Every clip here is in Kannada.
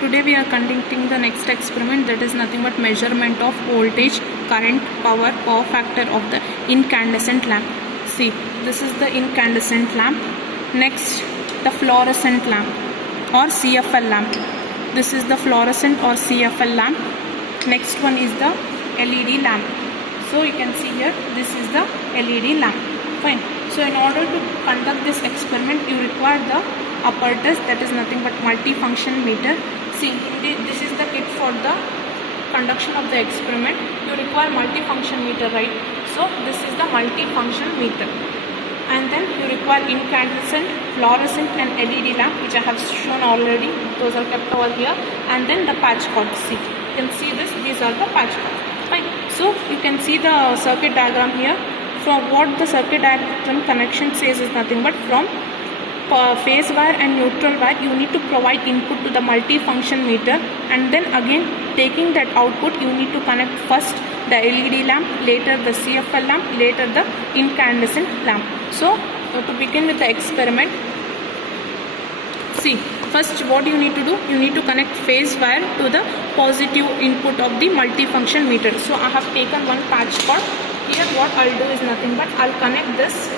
Today we are conducting the next experiment, that is nothing but measurement of voltage, current, power factor of the incandescent lamp. See, this is the incandescent lamp. Next, the fluorescent lamp or CFL lamp. This is the fluorescent or CFL lamp. Next one is the LED lamp. So you can see here, this is the LED lamp. Fine. So in order to conduct this experiment, you require the apparatus, that is nothing but multifunction meter. See, this is the kit for the conduction of the experiment. You require multifunction meter, right? So this is the multifunction meter. And then you require incandescent, fluorescent and LED lamp, which I have shown already. Those are kept over here. And then the patch cord. See, you can see this. These are the patch cords. Fine. So you can see the circuit diagram here. From what the circuit diagram connection says is nothing but from phase wire and neutral wire, you need to provide input to the multifunction meter, and then again taking that output, you need to connect first the LED lamp, later the CFL lamp, later the incandescent lamp. So to begin with the experiment, see, first what you need to do, you need to connect phase wire to the positive input of the multifunction meter. So I have taken one patch cord. Here what I'll do is nothing but I'll connect this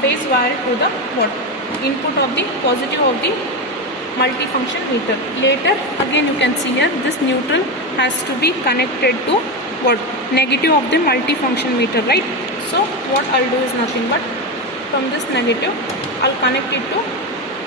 phase wire to the input of the positive of the multifunction meter. Later again you can see here, this neutral has to be connected to negative of the multifunction meter, right? So what I'll do is nothing but from this negative I'll connect it to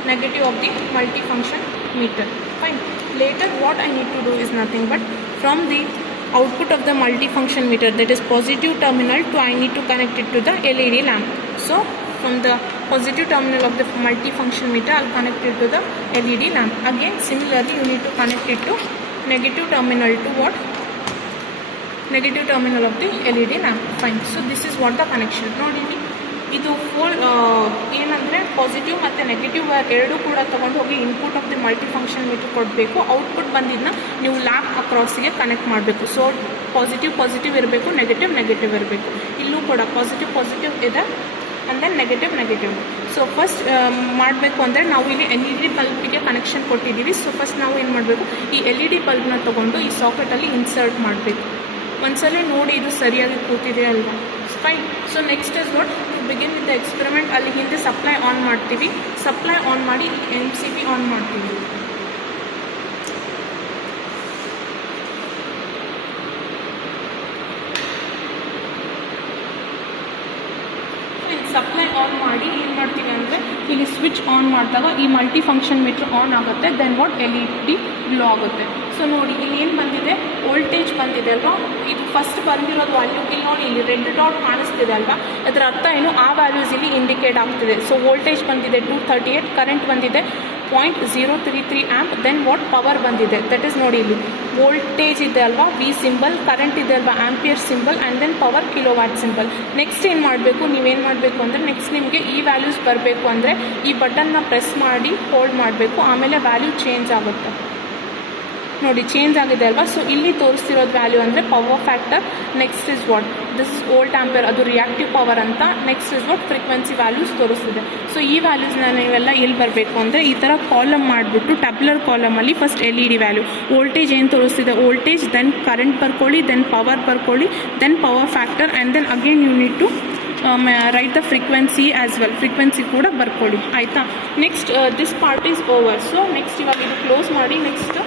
negative of the multifunction meter. Fine. Later what I need to do is nothing but from the output of the multifunction meter, that is positive terminal, to I need to connect it to the LED lamp. So from the positive terminal of the multifunction meter, I'll connect it to the LED lamp. Again similarly you need to connect it to negative terminal to what? Negative terminal of the LED lamp. Fine. So this is what the connection. Nodi, ಇದು ಫೋಲ್ ಏನಂದರೆ ಪಾಸಿಟಿವ್ ಮತ್ತು ನೆಗೆಟಿವ್ ವೈರ್ ಎರಡೂ ಕೂಡ ತೊಗೊಂಡು ಹೋಗಿ input of the multifunction meter ಕೊಡಬೇಕು. ಔಟ್ಪುಟ್ ಬಂದಿದ್ದನ್ನ ನೀವು ಲ್ಯಾಂಪ್ ಅಕ್ರಾಸಿಗೆ ಕನೆಕ್ಟ್ ಮಾಡಬೇಕು. ಸೊ ಪಾಸಿಟಿವ್ ಇರಬೇಕು, ನೆಗೆಟಿವ್ ಇರಬೇಕು. ಇಲ್ಲೂ ಕೂಡ ಪಾಸಿಟಿವ್ ಇದೆ and then negative. So first ಮಾಡಬೇಕು ಅಂದರೆ ನಾವು ಇಲ್ಲಿ LED ಬಲ್ಬಿಗೆ ಕನೆಕ್ಷನ್ ಕೊಟ್ಟಿದ್ದೀವಿ. ಸೊ ಫಸ್ಟ್ ನಾವು ಏನು ಮಾಡಬೇಕು, ಈ LED ಬಲ್ಬ್ನ ತೊಗೊಂಡು ಈ ಸಾಕೆಟಲ್ಲಿ ಇನ್ಸರ್ಟ್ ಮಾಡಬೇಕು. ಒಂದ್ಸಲ ನೋಡಿ ಇದು ಸರಿಯಾಗಿ ಕೂತಿದೆ ಅಲ್ವಾ. Fine. So next is what, to begin with the experiment, ಅಲ್ಲಿ ಹಿಂದೆ ಸಪ್ಲೈ ಆನ್ ಮಾಡ್ತೀವಿ. ಸಪ್ಲೈ ಆನ್ ಮಾಡಿ MCB ಆನ್ ಮಾಡ್ತೀವಿ. ಸಪ್ಲೈ ಆನ್ ಮಾಡಿ ಏನು ಮಾಡ್ತೀವಿ ಅಂದರೆ ಇಲ್ಲಿ ಸ್ವಿಚ್ ಆನ್ ಮಾಡಿದಾಗ ಈ ಮಲ್ಟಿಫಂಕ್ಷನ್ ಮೀಟರ್ ಆನ್ ಆಗುತ್ತೆ. ದೆನ್ ವಾಟ್ LED ಗ್ಲೋ ಆಗುತ್ತೆ. ಸೊ ನೋಡಿ ಇಲ್ಲಿ ಏನು ಬಂದಿದೆ, ವೋಲ್ಟೇಜ್ ಬಂದಿದೆ ಅಲ್ವಾ. ಇದು ಫಸ್ಟ್ ಬಂದಿರೋದು ವ್ಯಾಲ್ಯೂ ಇಲ್ಲಿ ನೋಡಿ, ಇಲ್ಲಿ ರೆಡ್ ಡಾಟ್ ಕಾಣಿಸ್ತಿದೆ ಅಲ್ವಾ. ಅದರ ಅರ್ಥ ಏನು, ಆ ವ್ಯಾಲ್ಯೂಸ್ ಇಲ್ಲಿ ಇಂಡಿಕೇಟ್ ಆಗ್ತಿದೆ. ಸೊ ವೋಲ್ಟೇಜ್ ಬಂದಿದೆ 238, ಕರೆಂಟ್ ಬಂದಿದೆ 0.033 ಆ್ಯಂಪ್. ದೆನ್ ವಾಟ್ ಪವರ್ ಬಂದಿದೆ, ದಟ್ ಇಸ್ ನೋಡಿ ಇಲ್ಲಿ ವೋಲ್ಟೇಜ್ ಇದೆ ಅಲ್ವಾ, V ಸಿಂಬಲ್, ಕರೆಂಟ್ ಇದೆ ಅಲ್ವಾ, ampere symbol, and then power kilowatt symbol. Next ಏನು ಮಾಡಬೇಕು, ನೀವೇನು ಮಾಡಬೇಕು ಅಂದರೆ ನೆಕ್ಸ್ಟ್ ನಿಮಗೆ ಈ ವ್ಯಾಲ್ಯೂಸ್ ಬರಬೇಕು ಅಂದರೆ ಈ ಬಟನ್ನ ಪ್ರೆಸ್ ಮಾಡಿ ಹೋಲ್ಡ್ ಮಾಡಬೇಕು. ಆಮೇಲೆ ವ್ಯಾಲ್ಯೂ ಚೇಂಜ್ ಆಗುತ್ತೆ. ನೋಡಿ ಚೇಂಜ್ ಆಗಿದೆ ಅಲ್ವಾ. ಸೊ ಇಲ್ಲಿ ತೋರಿಸ್ತಿರೋದು ವ್ಯಾಲ್ಯೂ ಅಂದರೆ power factor. Next is watt, this is volt ampere, ಅದು ರಿಯಾಕ್ಟಿವ್ ಪವರ್ ಅಂತ. Next is watt, frequency values ತೋರಿಸ್ತಿದೆ. ಸೊ ಈ ವ್ಯಾಲ್ಯೂಸ್ನ ನೀವೆಲ್ಲ ಎಲ್ಲಿ ಬರಬೇಕು ಅಂದರೆ ಈ ಥರ ಕಾಲಮ್ ಮಾಡಿಬಿಟ್ಟು ಟ್ಯಾಬ್ಯುಲರ್ ಕಾಲಮಲ್ಲಿ ಫಸ್ಟ್ LED ವ್ಯಾಲ್ಯೂ, ವೋಲ್ಟೇಜ್ ಏನು ತೋರಿಸ್ತಿದೆ ವೋಲ್ಟೇಜ್, ದೆನ್ ಕರೆಂಟ್ ಬರ್ಕೊಳ್ಳಿ, ದೆನ್ ಪವರ್ ಬರ್ಕೊಳ್ಳಿ, then power factor, and then again you need to write the frequency as well, frequency ಕೂಡ ಬರ್ಕೊಳ್ಳಿ. ಆಯಿತಾ. Next this part is over. So next ಇವಾಗ ಇದು ಕ್ಲೋಸ್ ಮಾಡಿ ನೆಕ್ಸ್ಟ್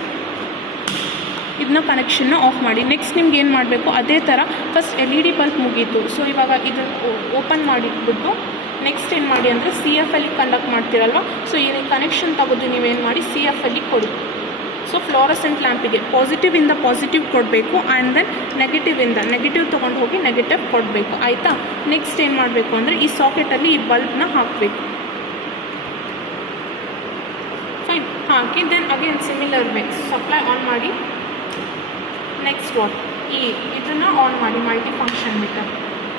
ಇದನ್ನ ಕನೆಕ್ಷನ್ನ ಆಫ್ ಮಾಡಿ. ನೆಕ್ಸ್ಟ್ ನಿಮ್ಗೆ ಏನು ಮಾಡಬೇಕು, ಅದೇ ಥರ ಫಸ್ಟ್ LED ಬಲ್ಬ್ ಮುಗೀತು. ಸೊ ಇವಾಗ ಇದು ಓಪನ್ ಮಾಡಿಟ್ಬಿಟ್ಟು ನೆಕ್ಸ್ಟ್ ಏನು ಮಾಡಿ ಅಂದರೆ CFLಗೆ ಕಂಡಕ್ಟ್ ಮಾಡ್ತೀರಲ್ವ. ಸೊ ಈ ಕನೆಕ್ಷನ್ ತಗೋದು ನೀವೇನು ಮಾಡಿ CFLಗೆ ಕೊಡಿ. ಸೊ ಫ್ಲೋರಸೆಂಟ್ ಲ್ಯಾಂಪಿಗೆ ಪಾಸಿಟಿವಿಂದ ಪಾಸಿಟಿವ್ ಕೊಡಬೇಕು, ಆ್ಯಂಡ್ ದೆನ್ ನೆಗೆಟಿವ್ ತೊಗೊಂಡು ಹೋಗಿ ನೆಗೆಟಿವ್ ಕೊಡಬೇಕು. ಆಯಿತಾ. ನೆಕ್ಸ್ಟ್ ಏನು ಮಾಡಬೇಕು ಅಂದರೆ ಈ ಸಾಕೆಟಲ್ಲಿ ಈ ಬಲ್ಬ್ನ ಹಾಕಬೇಕು. ಫೈನ್. ಹಾಕಿ then again similar way supply on ಮಾಡಿ. ನೆಕ್ಸ್ಟ್ ವಾಟ್, ಇದನ್ನು ಆನ್ ಮಾಡಿ ಮಲ್ಟಿಫಂಕ್ಷನ್ ಮೀಟರ್.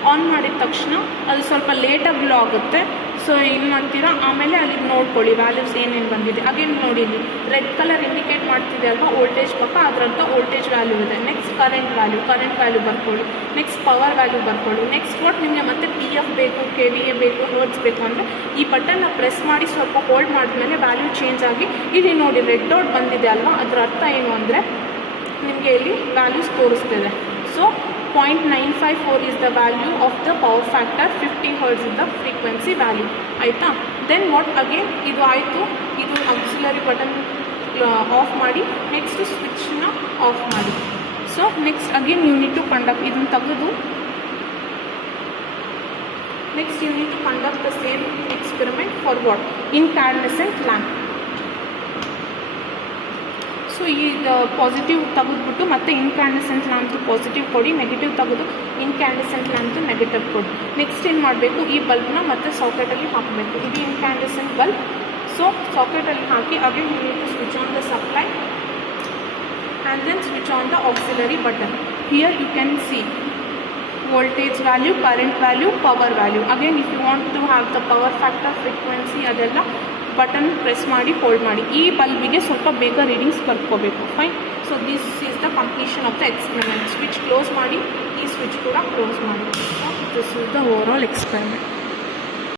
ಆನ್ ಮಾಡಿದ ತಕ್ಷಣ ಅದು ಸ್ವಲ್ಪ ಲೇಟಾಗಿ ಗ್ಲೋ ಆಗುತ್ತೆ. ಸೊ ಏನು ಮಾಡ್ತೀರಾ, ಆಮೇಲೆ ಅಲ್ಲಿ ನೋಡ್ಕೊಳ್ಳಿ ವ್ಯಾಲ್ಯೂಸ್ ಏನೇನು ಬಂದಿದೆ. ಅಗೇನ್ ನೋಡಿ, ಇಲ್ಲಿ ರೆಡ್ ಕಲರ್ ಇಂಡಿಕೇಟ್ ಮಾಡ್ತಿದೆ ಅಲ್ವಾ ವೋಲ್ಟೇಜ್ ಪಕ್ಕ, ಅದರಂಥ ವೋಲ್ಟೇಜ್ ವ್ಯಾಲ್ಯೂ ಇದೆ. ನೆಕ್ಸ್ಟ್ ಕರೆಂಟ್ ವ್ಯಾಲ್ಯೂ ಬರ್ಕೊಳ್ಳಿ. ನೆಕ್ಸ್ಟ್ ಪವರ್ ವ್ಯಾಲ್ಯೂ ಬರ್ಕೊಳ್ಳಿ. ನೆಕ್ಸ್ಟ್ ವಾಟ್ ನಿಮಗೆ ಮತ್ತೆ PF ಬೇಕು, KVA ಬೇಕು, ಹರ್ಟ್ಸ್ ಬೇಕು ಅಂದರೆ ಈ ಬಟನ್ನ ಪ್ರೆಸ್ ಮಾಡಿ ಸ್ವಲ್ಪ ಹೋಲ್ಡ್ ಮಾಡಿದ್ಮೇಲೆ ವ್ಯಾಲ್ಯೂ ಚೇಂಜ್ ಆಗಿ ಇಲ್ಲಿ ನೋಡಿ ರೆಡ್ ಡಾಟ್ ಬಂದಿದೆ ಅಲ್ವಾ, ಅದರ ಅರ್ಥ ಏನು ಅಂದರೆ ನಿಮಗೆ ಇಲ್ಲಿ ವ್ಯಾಲ್ಯೂಸ್ ತೋರಿಸ್ತಿದೆ. So 0.954 is the value of the power factor, 50 Hz is the frequency value. ಆಯಿತಾ? ದೆನ್ ವಾಟ್ ಅಗೇನ್ ಇದು ಆಯಿತು. ಇದು ಆಕ್ಸಿಲರಿ ಬಟನ್ ಆಫ್ ಮಾಡಿ, ನೆಕ್ಸ್ಟ್ ಸ್ವಿಚ್ನ ಆಫ್ ಮಾಡಿ. So next again you need to conduct, ಇದನ್ನು ತೆಗೆದು next you need to conduct the same experiment for what, incandescent lamp. So ಈ ಪಾಸಿಟಿವ್ ತೆಗೆದುಬಿಟ್ಟು ಮತ್ತೆ ಇನ್ಕ್ಯಾಂಡೆಸೆಂಟ್ ಲ್ಯಾಂಪ್ದು ಪಾಸಿಟಿವ್ ಕೊಡಿ, ನೆಗೆಟಿವ್ ತೆಗೆದು ಇನ್ಕ್ಯಾಂಡೆಸೆಂಟ್ ಲ್ಯಾಂಪ್ದು ನೆಗೆಟಿವ್ ಕೊಡಿ. ನೆಕ್ಸ್ಟ್ ಏನು ಮಾಡಬೇಕು, ಈ ಬಲ್ಬ್ನ ಮತ್ತೆ ಸಾಕೆಟಲ್ಲಿ ಹಾಕಬೇಕು. ಇದು ಇನ್ಕ್ಯಾಂಡೆಸೆಂಟ್ ಬಲ್ಬ್. ಸೊ ಸಾಕೆಟಲ್ಲಿ ಹಾಕಿ again you need to switch on the supply and then switch on the auxiliary button. Here you can see voltage value, current value, power value. Again if you want to have the power factor, frequency ಅದೆಲ್ಲ ಬಟನ್ ಪ್ರೆಸ್ ಮಾಡಿ ಹೋಲ್ಡ್ ಮಾಡಿ. ಈ ಬಲ್ಬಿಗೆ ಸ್ವಲ್ಪ ಬೇಗ ರೀಡಿಂಗ್ಸ್ ಬರ್ಕೋಬೇಕು. Fine. So this is the completion of the experiment. Switch close ಮಾಡಿ, ಈ ಸ್ವಿಚ್ ಕೂಡ ಕ್ಲೋಸ್ ಮಾಡಿ. So this is the overall experiment.